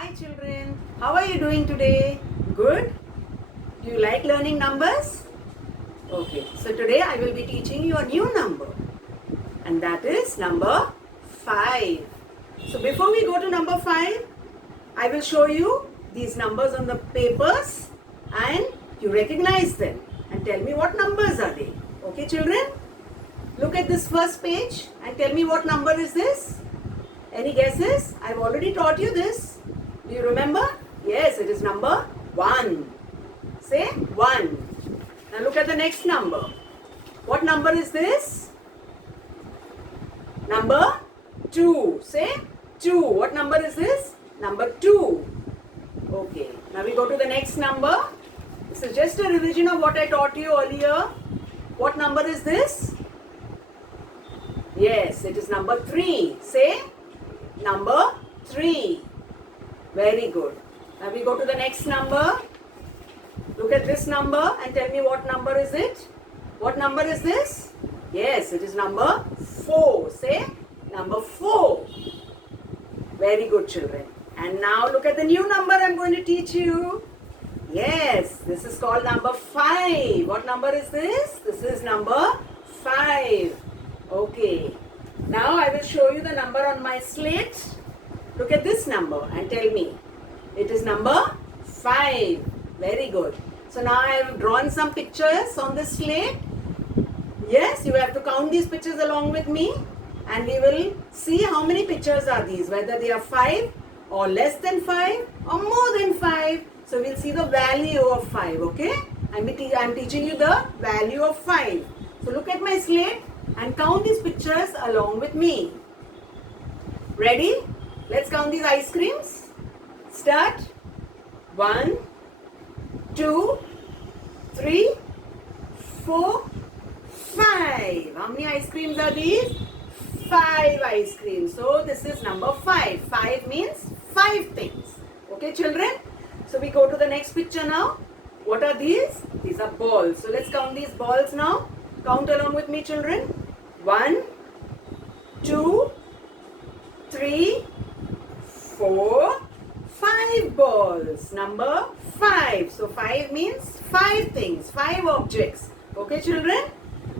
Hi children, how are you doing today? Good? Do you like learning numbers? Okay, so today I will be teaching you a new number and that is number 5. So before we go to number 5, I will show you these numbers on the papers and you recognize them and tell me what numbers are they. Okay children? Look at this first page and tell me what number is this? Any guesses? I've already taught you this. Do you remember? Yes, it is number 1. Say 1. Now look at the next number. What number is this? Number 2. Say 2. What number is this? Number 2. Okay. Now we go to the next number. This is just a revision of what I taught you earlier. What number is this? Yes, it is number 3. Say number 3. Very good. Now we go to the next number. Look at this number and tell me what number is it? What number is this? Yes, it is number 4. Say number 4. Very good children. And now look at the new number I'm going to teach you. Yes, this is called number 5. What number is this? This is number 5. Okay. Now I will show you the number on my slate. Look at this number and tell me. It is number 5. Very good. So now I have drawn some pictures on this slate. Yes, you have to count these pictures along with me. And we will see how many pictures are these. Whether they are 5 or less than 5 or more than 5. So we'll see the value of 5. Okay. I'm teaching you the value of 5. So look at my slate and count these pictures along with me. Ready? Let's count these ice creams. Start. 1, 2, 3, 4, 5. How many ice creams are these? 5 ice creams. So this is number 5. 5 means 5 things. Okay children? So we go to the next picture now. What are these? These are balls. So let's count these balls now. Count along with me children. 1, 2, 3, 4, 5 balls. Number 5. So 5 means 5 things, 5 objects. Okay children?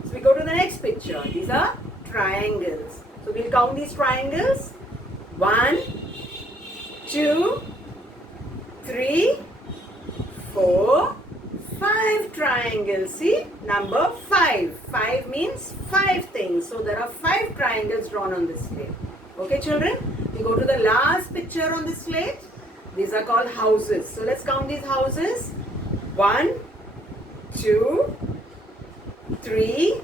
So we go to the next picture. These are triangles. So we'll count these triangles. 1, 2, 3, 4, 5 triangles. See? Number 5. 5 means 5 things. So there are 5 triangles drawn on this slate. Okay children? We go to the last picture on this slate. These are called houses. So let's count these houses. 1, 2, 3,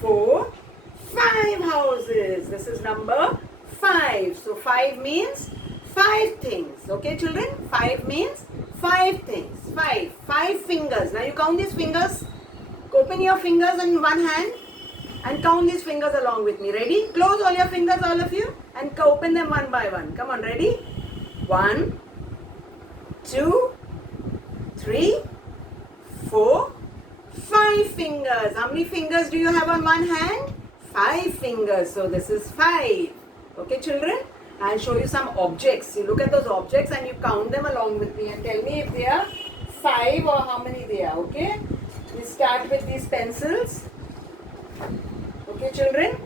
4, 5 houses. This is number 5. So 5 means 5 things. Okay children? 5 means 5 things. 5. 5 fingers. Now you count these fingers. Open your fingers in one hand and count these fingers along with me. Ready? Close all your fingers, all of you, and open them one by one. Come on, ready? 1, 2, 3, 4, 5 fingers. How many fingers do you have on one hand? 5 fingers. So this is 5. Okay children? I'll show you some objects. You look at those objects and you count them along with me and tell me if they are 5 or how many they are. Okay? We start with these pencils. Okay children?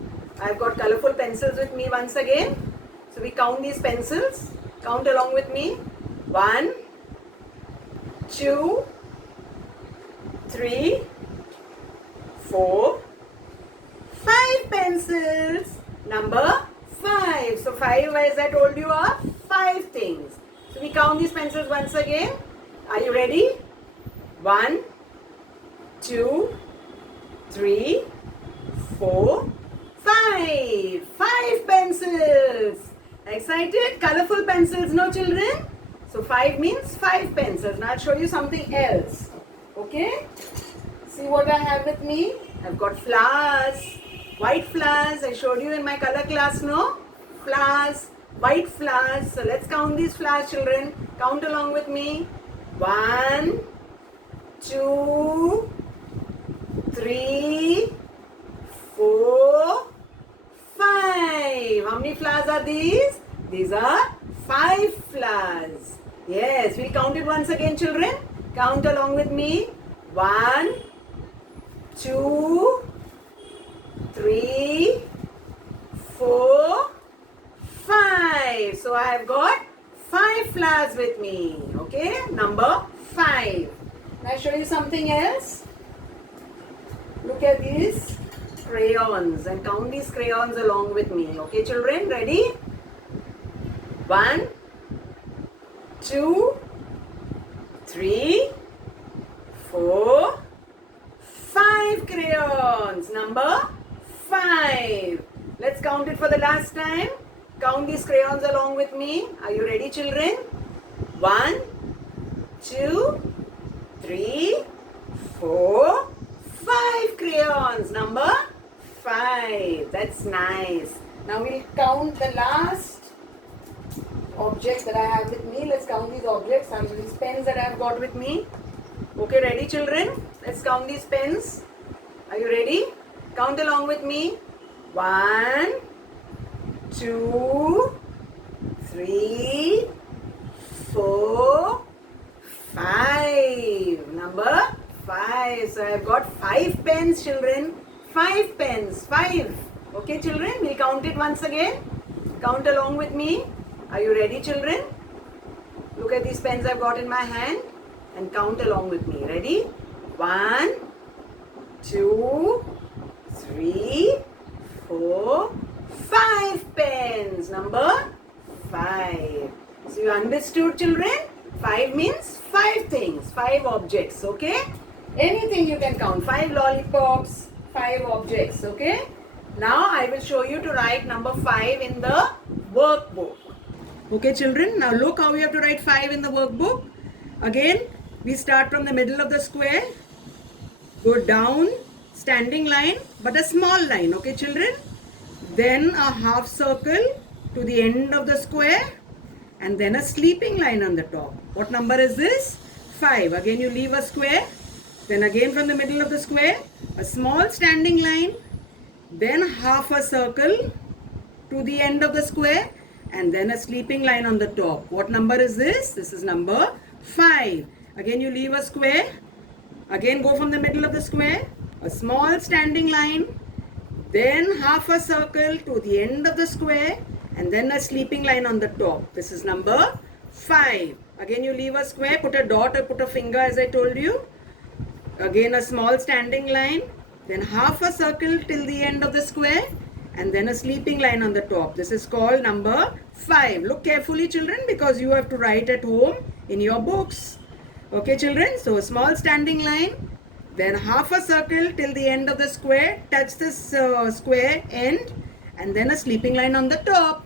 I've got colorful pencils with me once again. So we count these pencils. Count along with me. 1, 2, 3, 4, 5 pencils. Number 5. So 5, as I told you, are 5 things. So we count these pencils once again. Are you ready? 1, 2, 3, 4, 5. 5 pencils. Excited? Colorful pencils, no children? So 5 means 5 pencils. Now I'll show you something else. Okay? See what I have with me? I've got flowers. White flowers. I showed you in my color class, no? Flowers. White flowers. So let's count these flowers, children. Count along with me. 1, 2, 3, 4, 5. How many flowers are these? These are 5 flowers. Yes, we'll count it once again, children. Count along with me. 1, 2, 3, 4, 5. So I have got 5 flowers with me. Okay, number 5. Now I'll show you something else. Look at these crayons and count these crayons along with me. Okay, children, ready? 1, 2, 3, 4, 5 crayons. Number 5. Let's count it for the last time. Count these crayons along with me. Are you ready, children? 1, 2, 3, 4, 5 crayons. Number 5. That's nice. Now we'll count the last object that I have with me. Let's count these objects. Some of these pens that I have got with me. Okay, ready, children? Let's count these pens. Are you ready? Count along with me. 1, 2, 3, 4, 5. Number 5. So I have got 5 pens, children. 5 pens. 5. Okay, children? We'll count it once again. Count along with me. Are you ready, children? Look at these pens I've got in my hand and count along with me. Ready? 1, 2, 3, 4, 5 pens. Number 5. So you understood, children? 5 means 5 things, 5 objects, okay? Anything you can count. 5 lollipops, 5 objects, okay? Now I will show you to write number 5 in the workbook. Okay, children, now look how we have to write 5 in the workbook. Again, we start from the middle of the square, go down, standing line, but a small line, okay, children? Then a half circle to the end of the square, and then a sleeping line on the top. What number is this? 5. Again, you leave a square, then again from the middle of the square, a small standing line, then half a circle to the end of the square, and then a sleeping line on the top. What number is this? This is number 5. Again, you leave a square. Again, go from the middle of the square. A small standing line. Then half a circle to the end of the square. And then a sleeping line on the top. This is number 5. Again, you leave a square. Put a dot or put a finger as I told you. Again, a small standing line. Then half a circle till the end of the square. And then a sleeping line on the top. This is called number 5. Look carefully, children, because you have to write at home in your books. Okay, children? So a small standing line, then half a circle till the end of the square, touch this square end, and then a sleeping line on the top.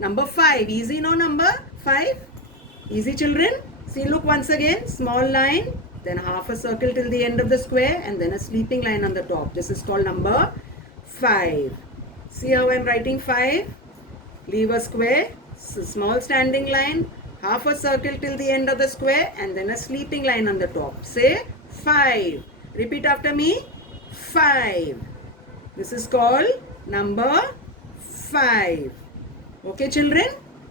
Number 5. Easy, no? Number 5? Easy, children? See, look once again. Small line, then half a circle till the end of the square, and then a sleeping line on the top. This is called number 5. See how I am writing 5? Leave a square, small standing line, half a circle till the end of the square, and then a sleeping line on the top. Say 5. Repeat after me. 5. This is called number 5. Okay, children?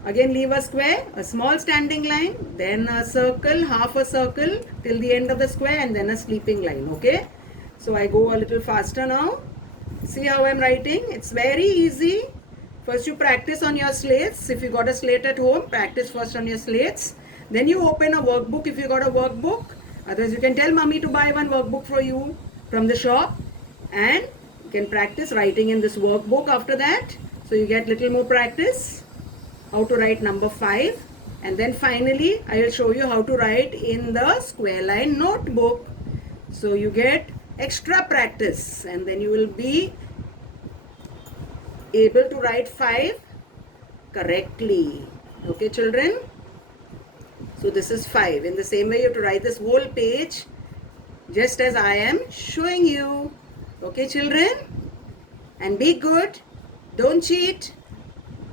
Again, leave a square, a small standing line, then a circle, half a circle till the end of the square, and then a sleeping line. Okay? So I go a little faster now. See how I'm writing? It's very easy. First you practice on your slates. If you got a slate at home, practice first on your slates. Then you open a workbook if you got a workbook. Otherwise you can tell mommy to buy one workbook for you from the shop. And you can practice writing in this workbook after that. So you get little more practice. How to write number 5. And then finally I will show you how to write in the square line notebook. So you get extra practice and then you will be able to write 5 correctly. Okay, children? So this is 5. In the same way you have to write this whole page just as I am showing you. Okay, children? And be good. Don't cheat.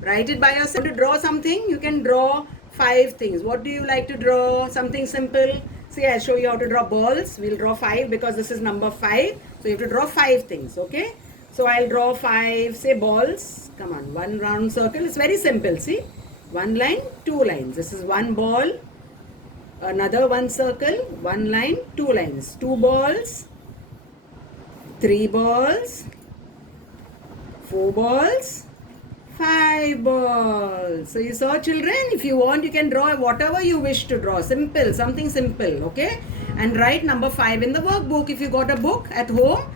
Write it by yourself. To draw something, you can draw 5 things. What do you like to draw? Something simple. See, I'll show you how to draw balls. We'll draw 5 because this is number 5. So you have to draw 5 things, okay? So I'll draw 5, say balls. Come on, one round circle. It's very simple, see? One line, two lines. This is one ball, another one circle, one line, two lines. Two balls, three balls, four balls, five balls. So you saw, children, if you want you can draw whatever you wish to draw. Simple, something simple, okay? And write number 5 in the workbook. If you got a book at home,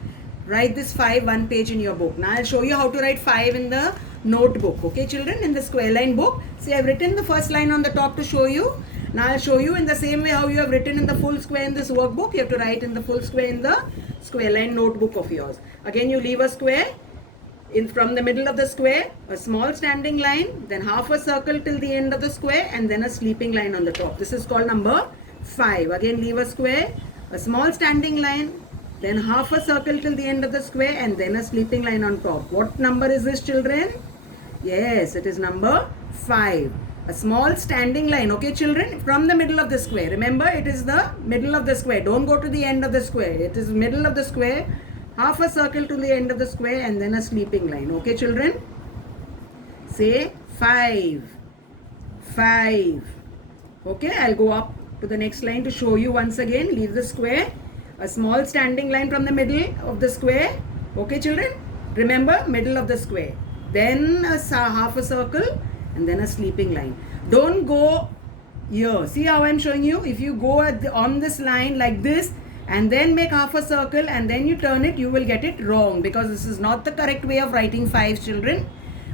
write this 5 one page in your book. Now I'll show you how to write 5 in the notebook, okay children, in the square line book. See, I've written the first line on the top to show you. Now I'll show you in the same way how you have written in the full square in this workbook. You have to write in the full square in the square line notebook of yours. Again, you leave a square. From the middle of the square, a small standing line, then half a circle till the end of the square, and then a sleeping line on the top. This is called number 5. Again, leave a square, a small standing line, then half a circle till the end of the square, and then a sleeping line on top. What number is this, children? Yes, it is number 5. A small standing line, okay children, from the middle of the square. Remember, it is the middle of the square. Don't go to the end of the square. It is middle of the square. Half a circle to the end of the square and then a sleeping line. Okay, children? Say 5. 5. Okay, I'll go up to the next line to show you once again. Leave the square. A small standing line from the middle of the square. Okay, children? Remember, middle of the square. Then half a circle and then a sleeping line. Don't go here. See how I'm showing you? If you go on this line like this, and then make half a circle and then you turn it, you will get it wrong, because this is not the correct way of writing 5, children.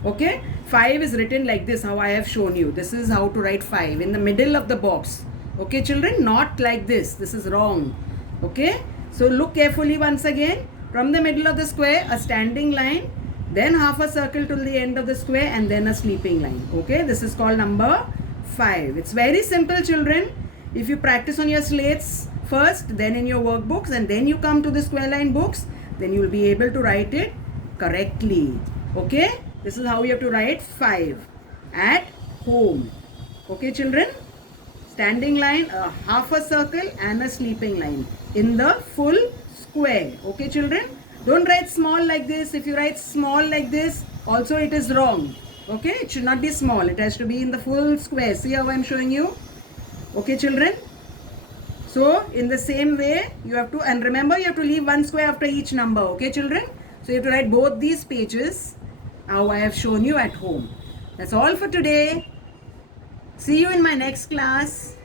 Okay, 5 is written like this, how I have shown you. This is how to write 5 in the middle of the box. Okay, children, not like this. This is wrong. Okay, so look carefully once again. From the middle of the square, a standing line, then half a circle to the end of the square, and then a sleeping line. Okay, this is called number 5. It's very simple, children. If you practice on your slates first, then in your workbooks, and then you come to the square line books, then you will be able to write it correctly. Okay, this is how you have to write 5 at home. Okay, children, standing line, a half a circle and a sleeping line in the full square. Okay, children, don't write small like this. If you write small like this, also it is wrong. Okay, it should not be small. It has to be in the full square. See how I'm showing you? Okay, children. So, in the same way, you have to, and remember, you have to leave one square after each number. Okay, children? So, you have to write both these pages, how I have shown you at home. That's all for today. See you in my next class.